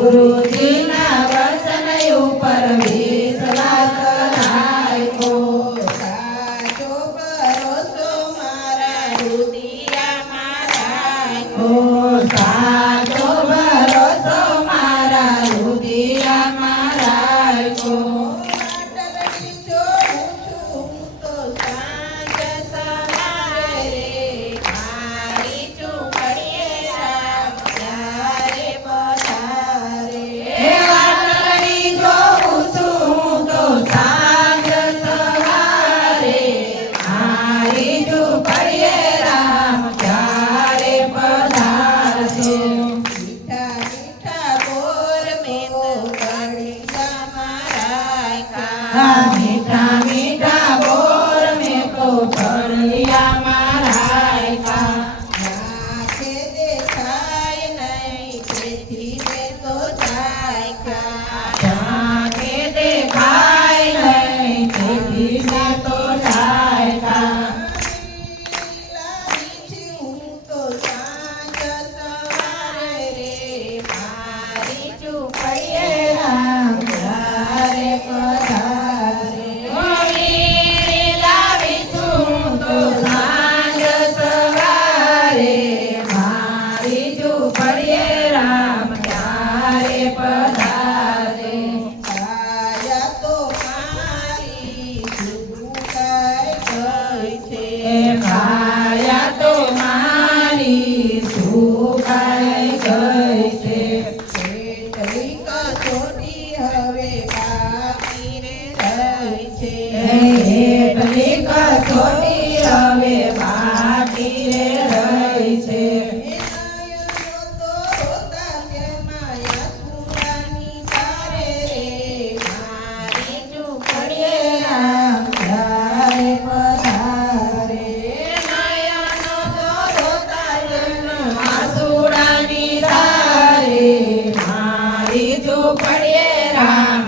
ગુરુજીના વચન ઉપર વિશ્વાસ રાખ્યો સાચો કરો મારા Ah!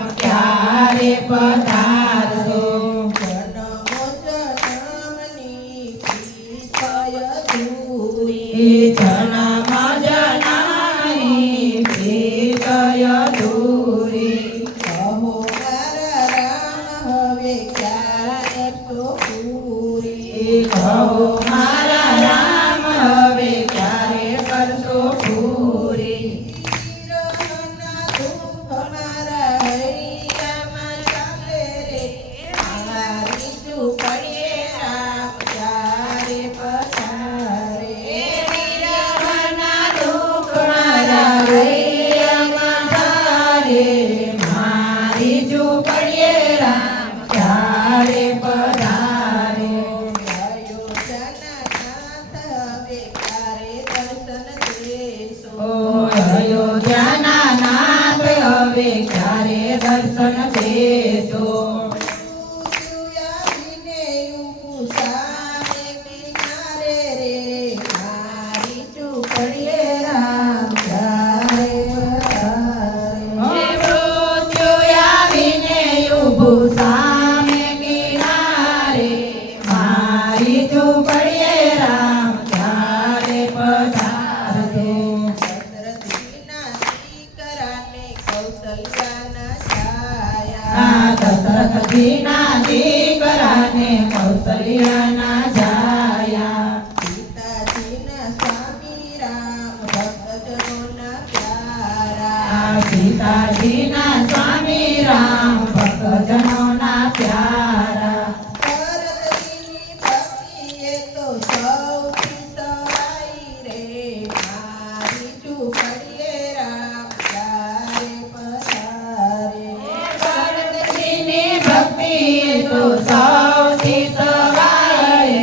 ભક્તિ તો સૌથી સવારે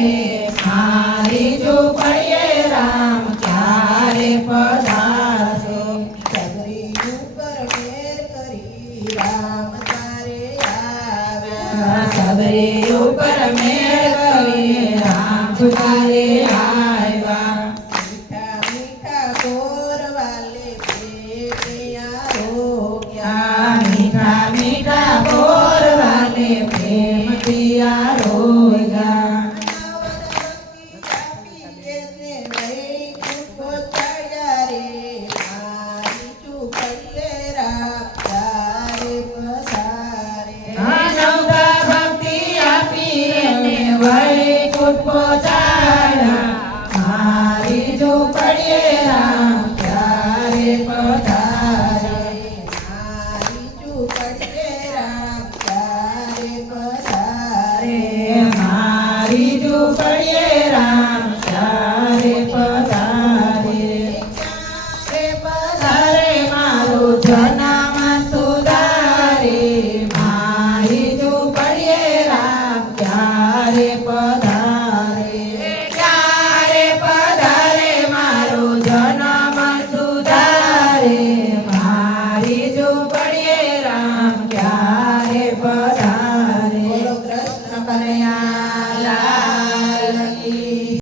મારી ઝૂંપડીએ રામ ક્યારે પધારશે સગરી ઉપર મેર કરી રામ રામ